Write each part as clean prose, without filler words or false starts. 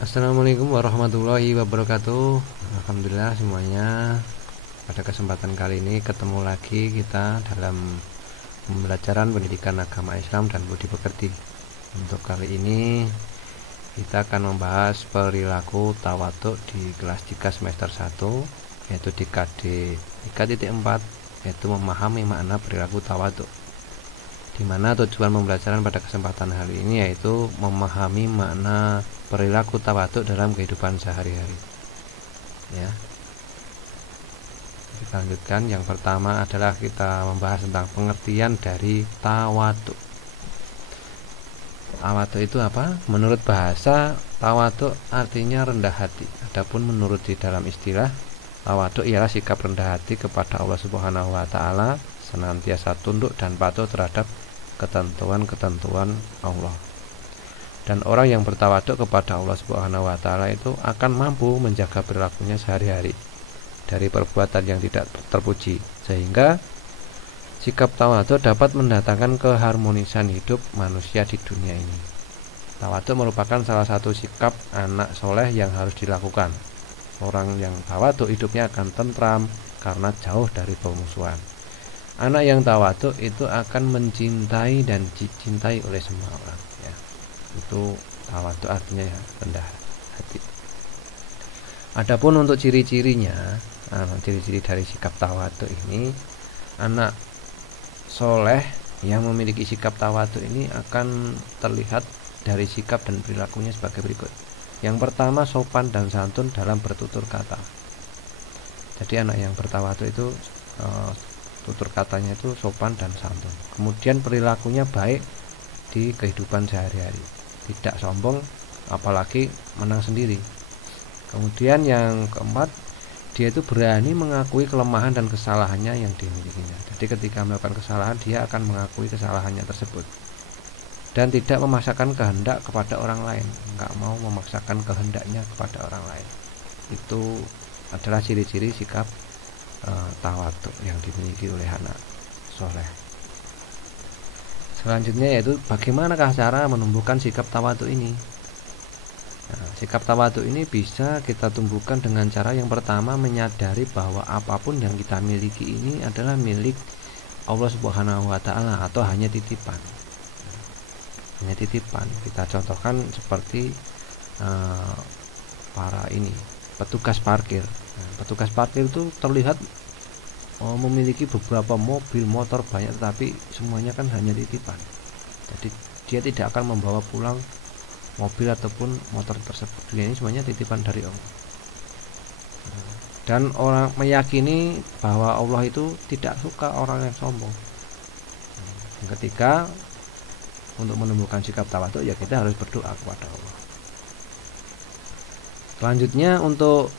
Assalamualaikum warahmatullahi wabarakatuh. Alhamdulillah semuanya. Pada kesempatan kali ini ketemu lagi kita dalam pembelajaran pendidikan agama Islam dan budi pekerti. Untuk kali ini kita akan membahas perilaku tawaduk di kelas 3 semester 1, yaitu di KD 3.4, yaitu memahami makna perilaku tawaduk, di mana tujuan pembelajaran pada kesempatan hari ini yaitu memahami makna perilaku tawaduk dalam kehidupan sehari-hari. Ya, kita lanjutkan. Yang pertama adalah kita membahas tentang pengertian dari tawaduk. Tawaduk itu apa? Menurut bahasa, tawaduk artinya rendah hati. Adapun menurut di dalam istilah, tawaduk ialah sikap rendah hati kepada Allah Subhanahu wa taala, senantiasa tunduk dan patuh terhadap ketentuan-ketentuan Allah. Dan orang yang bertawaduk kepada Allah Subhanahu wa taala itu akan mampu menjaga perilakunya sehari-hari dari perbuatan yang tidak terpuji, sehingga sikap tawaduk dapat mendatangkan keharmonisan hidup manusia di dunia ini. Tawaduk merupakan salah satu sikap anak soleh yang harus dilakukan. Orang yang tawaduk hidupnya akan tentram karena jauh dari pemusuhan. Anak yang tawaduk itu akan mencintai dan dicintai oleh semua orang. Ya, itu tawaduk artinya ya, rendah hati. Adapun untuk ciri-cirinya, ciri-ciri dari sikap tawaduk ini, anak soleh yang memiliki sikap tawaduk ini akan terlihat dari sikap dan perilakunya sebagai berikut. Yang pertama, sopan dan santun dalam bertutur kata. Jadi anak yang bertawaduk itu tutur katanya itu sopan dan santun. Kemudian perilakunya baik di kehidupan sehari-hari, tidak sombong apalagi menang sendiri. Kemudian yang keempat, dia itu berani mengakui kelemahan dan kesalahannya yang dimilikinya. Jadi ketika melakukan kesalahan, dia akan mengakui kesalahannya tersebut dan tidak memaksakan kehendak kepada orang lain, nggak mau memaksakan kehendaknya kepada orang lain. Itu adalah ciri-ciri sikap tawaduk yang dimiliki oleh anak soleh. Selanjutnya yaitu bagaimanakah cara menumbuhkan sikap tawaduk ini. Sikap tawaduk ini bisa kita tumbuhkan dengan cara yang pertama, menyadari bahwa apapun yang kita miliki ini adalah milik Allah Subhanahu wa taala atau hanya titipan. Hanya titipan. Kita contohkan seperti para petugas parkir. Petugas parkir itu terlihat memiliki beberapa mobil, motor banyak, tetapi semuanya kan hanya titipan. Jadi dia tidak akan membawa pulang mobil ataupun motor tersebut. Ini semuanya titipan dari Allah. Dan orang meyakini bahwa Allah itu tidak suka orang yang sombong. Yang ketiga, untuk menumbuhkan sikap tawaduk ya kita harus berdoa kepada Allah. Selanjutnya, untuk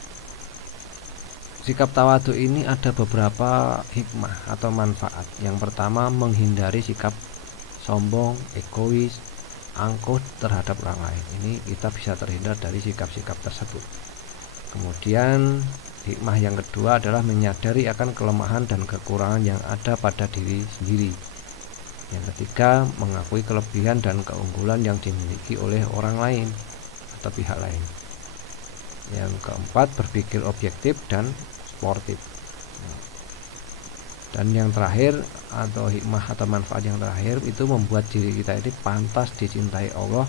sikap tawaduk ini ada beberapa hikmah atau manfaat. Yang pertama, menghindari sikap sombong, egois, angkuh terhadap orang lain. Ini kita bisa terhindar dari sikap-sikap tersebut. Kemudian hikmah yang kedua adalah menyadari akan kelemahan dan kekurangan yang ada pada diri sendiri. Yang ketiga, mengakui kelebihan dan keunggulan yang dimiliki oleh orang lain atau pihak lain. Yang keempat, berpikir objektif dan sportif. Dan yang terakhir atau hikmah atau manfaat yang terakhir itu membuat diri kita ini pantas dicintai Allah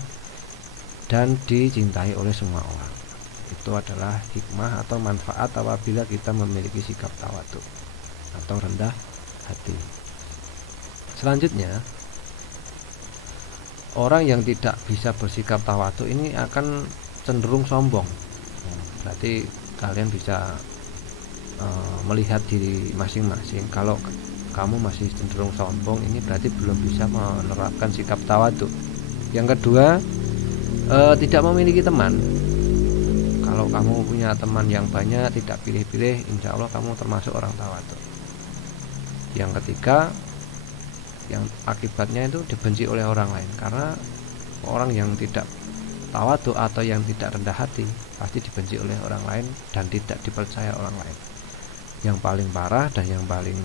dan dicintai oleh semua orang. Itu adalah hikmah atau manfaat apabila kita memiliki sikap tawaduk atau rendah hati. Selanjutnya, orang yang tidak bisa bersikap tawaduk ini akan cenderung sombong. Berarti kalian bisa melihat diri masing-masing. Kalau kamu masih cenderung sombong, ini berarti belum bisa menerapkan sikap tawaduk. Yang kedua, tidak memiliki teman. Kalau kamu punya teman yang banyak, tidak pilih-pilih, insya Allah kamu termasuk orang tawaduk. Yang ketiga, yang akibatnya itu dibenci oleh orang lain, karena orang yang tidak tawaduk atau yang tidak rendah hati pasti dibenci oleh orang lain dan tidak dipercaya orang lain. Yang paling parah dan yang paling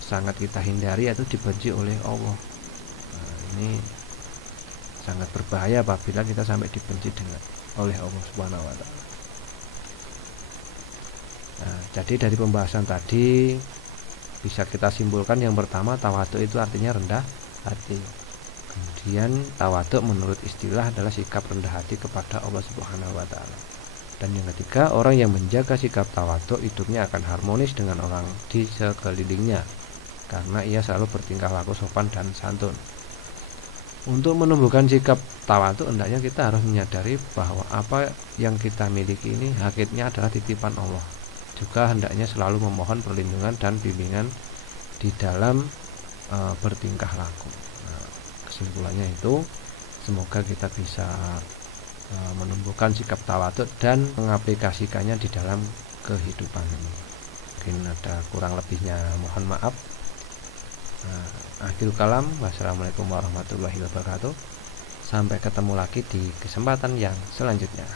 sangat kita hindari yaitu dibenci oleh Allah. Ini sangat berbahaya apabila kita sampai dibenci oleh Allah Subhanahu wa taala. Nah, jadi dari pembahasan tadi bisa kita simpulkan yang pertama, tawadhu itu artinya rendah hati. Kemudian tawadhu menurut istilah adalah sikap rendah hati kepada Allah Subhanahu wa taala. Dan yang ketiga, orang yang menjaga sikap tawadhu hidupnya akan harmonis dengan orang di sekelilingnya karena ia selalu bertingkah laku sopan dan santun. Untuk menumbuhkan sikap tawadhu, hendaknya kita harus menyadari bahwa apa yang kita miliki ini hakikatnya adalah titipan Allah. Juga hendaknya selalu memohon perlindungan dan bimbingan di dalam bertingkah laku. Nah, kesimpulannya itu, semoga kita bisa menumbuhkan sikap tawadhu dan mengaplikasikannya di dalam kehidupan ini. Mungkin ada kurang lebihnya, mohon maaf. Akhirul kalam, wassalamualaikum warahmatullahi wabarakatuh. Sampai ketemu lagi di kesempatan yang selanjutnya.